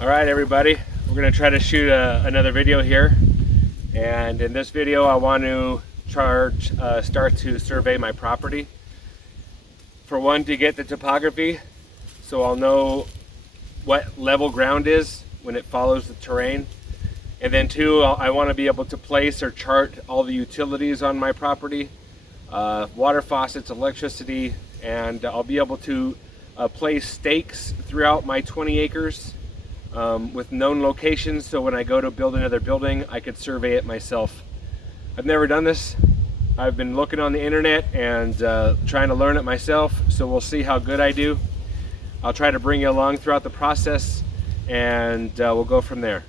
All right, everybody, we're going to try to shoot another video here. And in this video, I want to start to survey my property. For one, to get the topography, so I'll know what level ground is when it follows the terrain. And then two, I want to be able to place or chart all the utilities on my property, water faucets, electricity, and I'll be able to place stakes throughout my 20 acres with known locations, so when I go to build another building, I could survey it myself. I've never done this. I've been looking on the internet and trying to learn it myself, so we'll see how good I do. I'll try to bring you along throughout the process, and we'll go from there.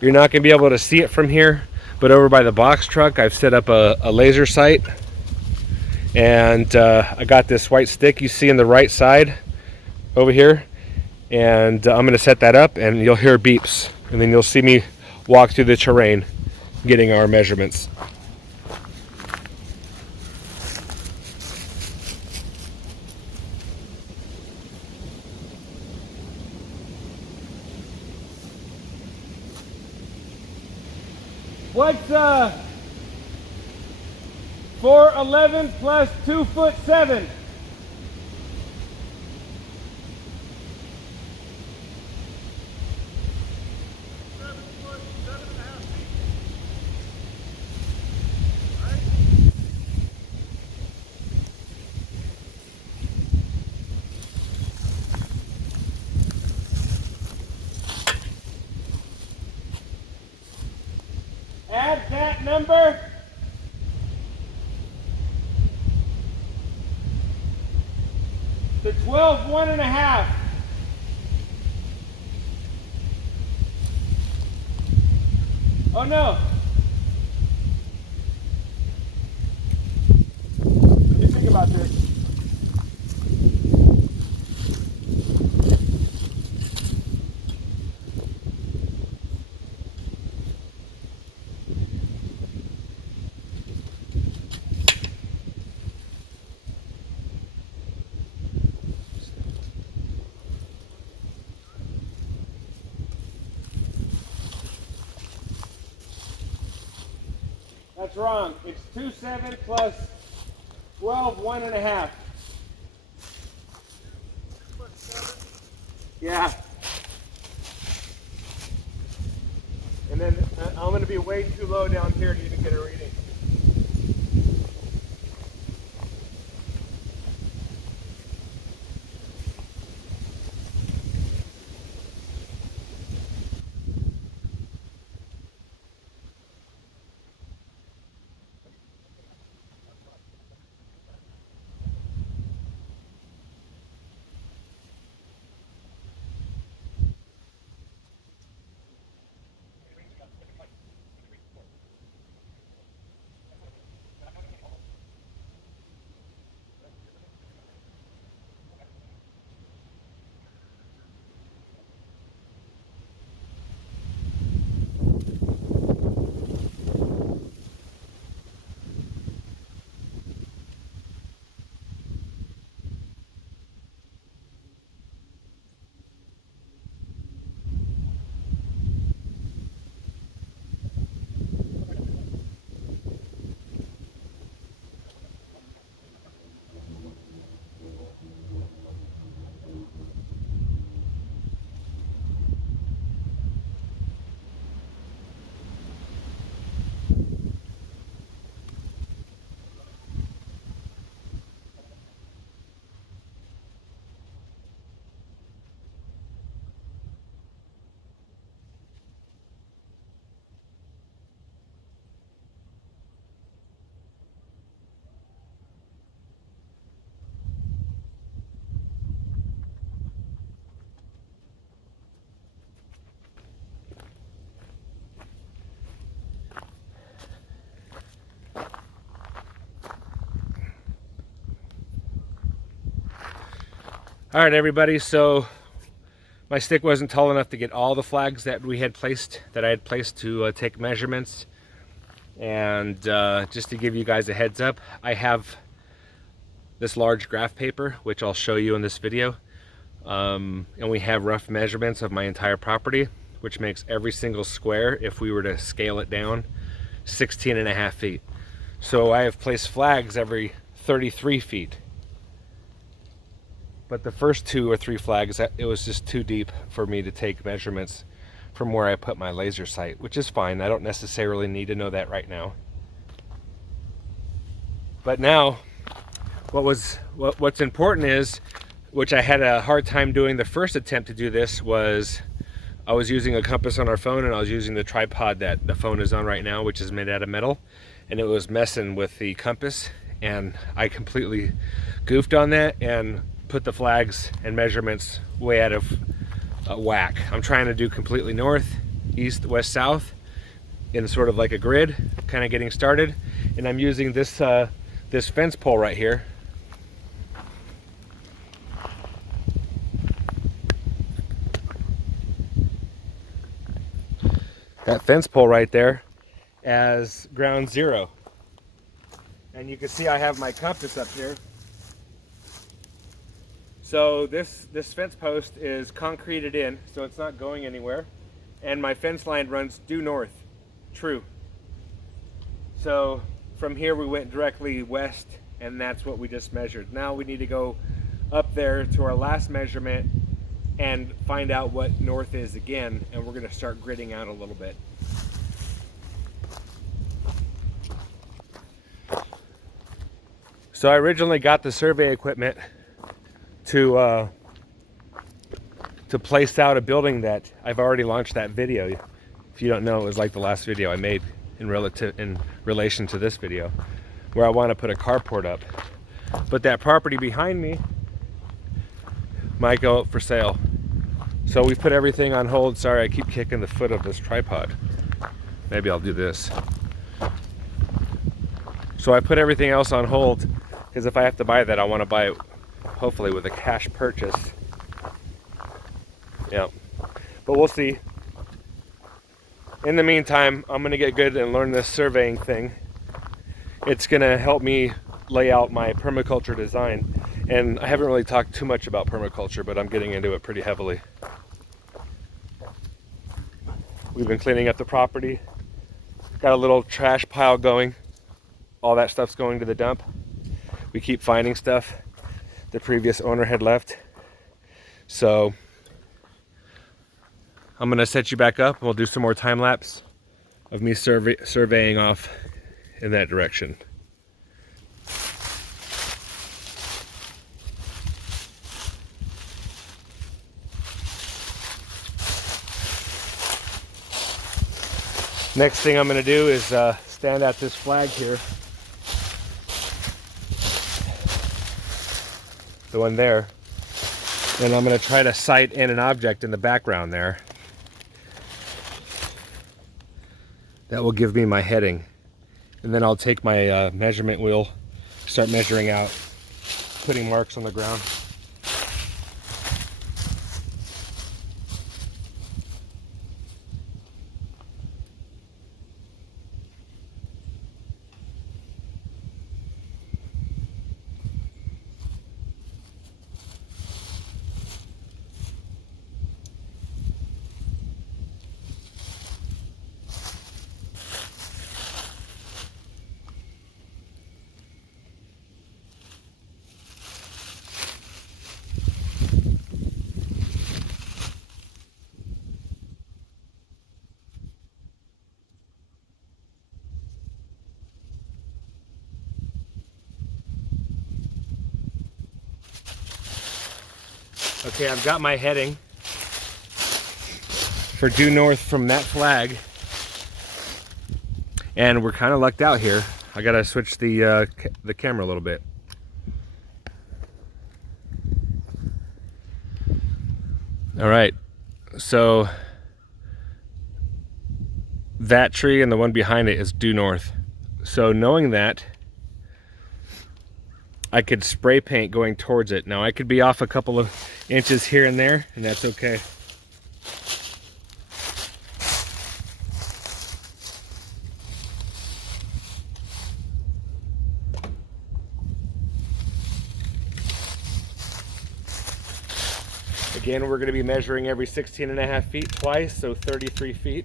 You're not going to be able to see it from here, but over by the box truck, I've set up a laser sight. And I got this white stick you see on the right side over here, and I'm going to set that up, and you'll hear beeps, and then you'll see me walk through the terrain getting our measurements. What's 411 plus 2'7"? Add that number to 12.1 1/2. Oh no. What do you think about this? That's wrong. It's 2'7" plus 12.1 1/2. Yeah. And then I'm going to be way too low down here to even get a reading. All right, everybody, so my stick wasn't tall enough to get all the flags that I had placed to take measurements. And just to give you guys a heads up, I have this large graph paper, which I'll show you in this video. And we have rough measurements of my entire property, which makes every single square, if we were to scale it down, 16.5 feet. So I have placed flags every 33 feet. But the first 2 or 3 flags, it was just too deep for me to take measurements from where I put my laser sight, which is fine. I don't necessarily need to know that right now. But now, what's important is, which I had a hard time doing the first attempt to do this, was I was using a compass on our phone, and I was using the tripod that the phone is on right now, which is made out of metal, and it was messing with the compass, and I completely goofed on that and put the flags and measurements way out of whack. I'm trying to do completely north, east, west, south in sort of like a grid, kind of getting started, and I'm using this this fence pole right here. That fence pole right there as ground zero. And you can see I have my compass up here. So this fence post is concreted in, so it's not going anywhere. And my fence line runs due north, true. So from here we went directly west, and that's what we just measured. Now we need to go up there to our last measurement and find out what north is again, and we're gonna start gridding out a little bit. So I originally got the survey equipment to place out a building that I've already launched that video. If you don't know, it was like the last video I made in relation to this video, where I want to put a carport up. But that property behind me might go up for sale. So we put everything on hold. Sorry, I keep kicking the foot of this tripod. Maybe I'll do this. So I put everything else on hold, because if I have to buy that, I want to buy it hopefully with a cash purchase. Yeah, but we'll see. In the meantime, I'm gonna get good and learn this surveying thing. It's gonna help me lay out my permaculture design. And I haven't really talked too much about permaculture, but I'm getting into it pretty heavily. We've been cleaning up the property. Got a little trash pile going. All that stuff's going to the dump. We keep finding stuff the previous owner had left. So I'm gonna set you back up and we'll do some more time lapse of me surveying off in that direction. Next thing I'm gonna do is stand at this flag here. The one there. And I'm going to try to sight in an object in the background there. That will give me my heading. And then I'll take my measurement wheel, start measuring out, putting marks on the ground. Okay, I've got my heading for due north from that flag, and we're kind of lucked out here. I gotta switch the camera a little bit. All right, so that tree and the one behind it is due north. So knowing that, I could spray paint going towards it. Now I could be off a couple of inches here and there, and that's okay. Again, we're going to be measuring every 16.5 feet twice, so 33 feet.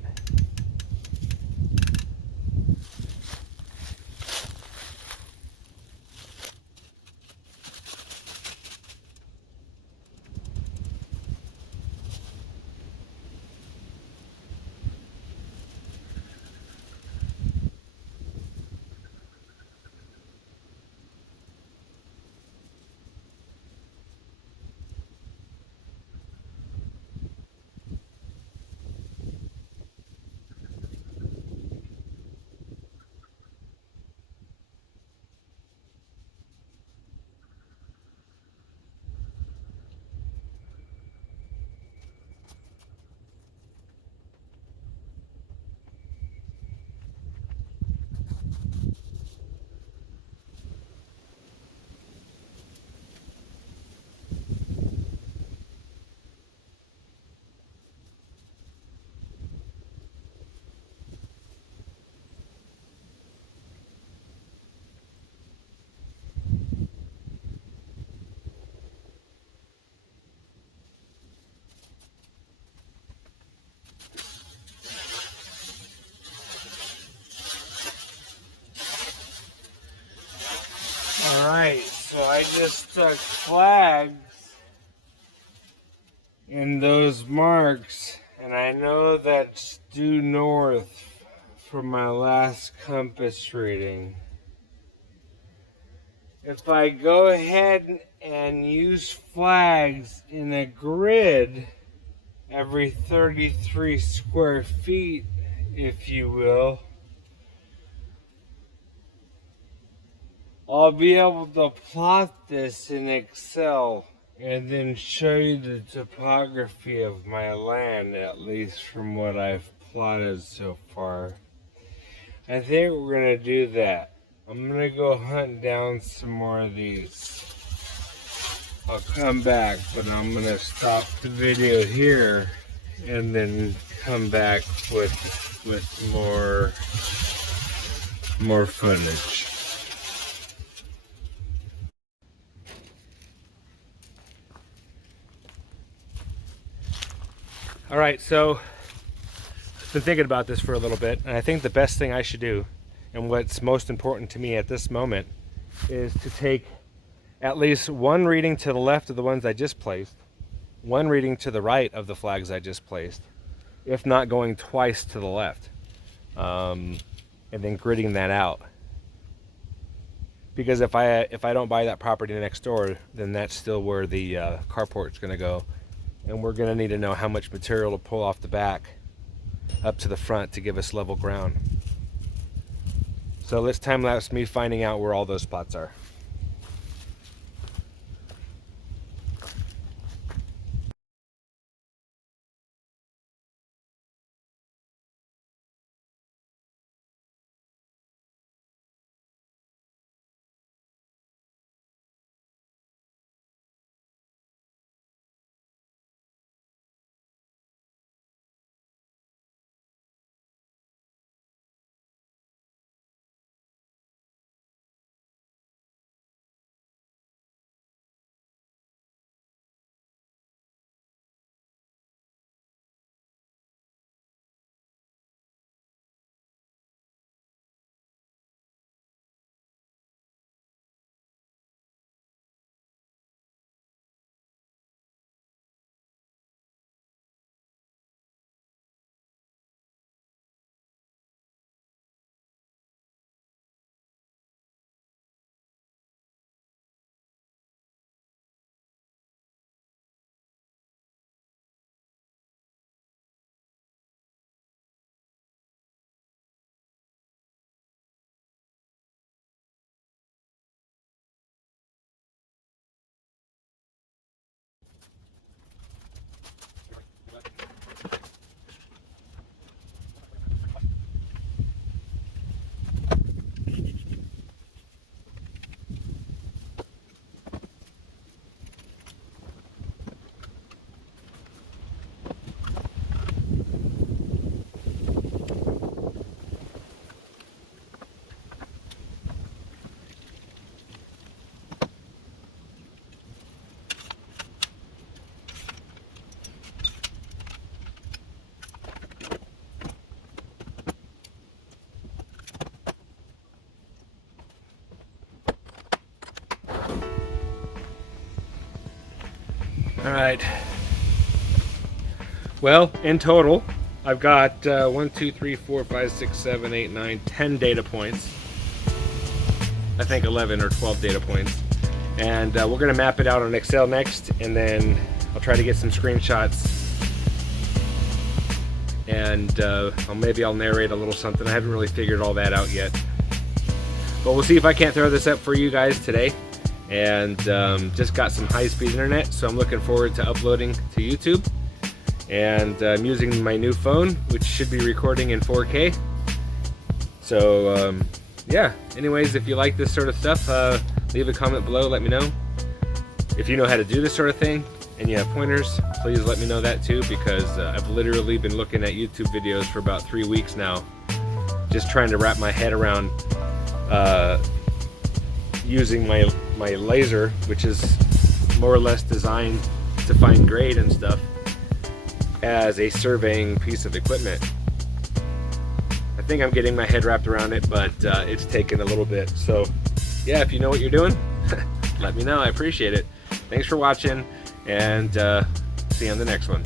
Alright, so I just stuck flags in those marks, and I know that's due north from my last compass reading. If I go ahead and use flags in a grid every 33 square feet, if you will, I'll be able to plot this in Excel and then show you the topography of my land, at least from what I've plotted so far. I think we're gonna do that. I'm gonna go hunt down some more of these. I'll come back, but I'm gonna stop the video here and then come back with more footage. All right, so I've been thinking about this for a little bit, and I think the best thing I should do, and what's most important to me at this moment, is to take at least one reading to the left of the ones I just placed, one reading to the right of the flags I just placed, if not going twice to the left, and then gridding that out. Because if I don't buy that property next door, then that's still where the carport's going to go, and we're going to need to know how much material to pull off the back up to the front to give us level ground. So let's time lapse me finding out where all those spots are. All right. Well, in total, I've got 1, 2, 3, 4, 5, 6, 7, 8, 9, 10 data points. I think 11 or 12 data points. And we're gonna map it out on Excel next, and then I'll try to get some screenshots, and maybe I'll narrate a little something. I haven't really figured all that out yet. But we'll see if I can't throw this up for you guys today. And just got some high-speed internet, so I'm looking forward to uploading to YouTube. And I'm using my new phone, which should be recording in 4K. So yeah, anyways, if you like this sort of stuff, leave a comment below, let me know. If you know how to do this sort of thing and you have pointers, please let me know that too, because I've literally been looking at YouTube videos for about 3 weeks now, just trying to wrap my head around using my laser, which is more or less designed to find grade and stuff, as a surveying piece of equipment. I think I'm getting my head wrapped around it, but it's taken a little bit. So yeah, if you know what you're doing, let me know. I appreciate it. Thanks for watching, and see you on the next one.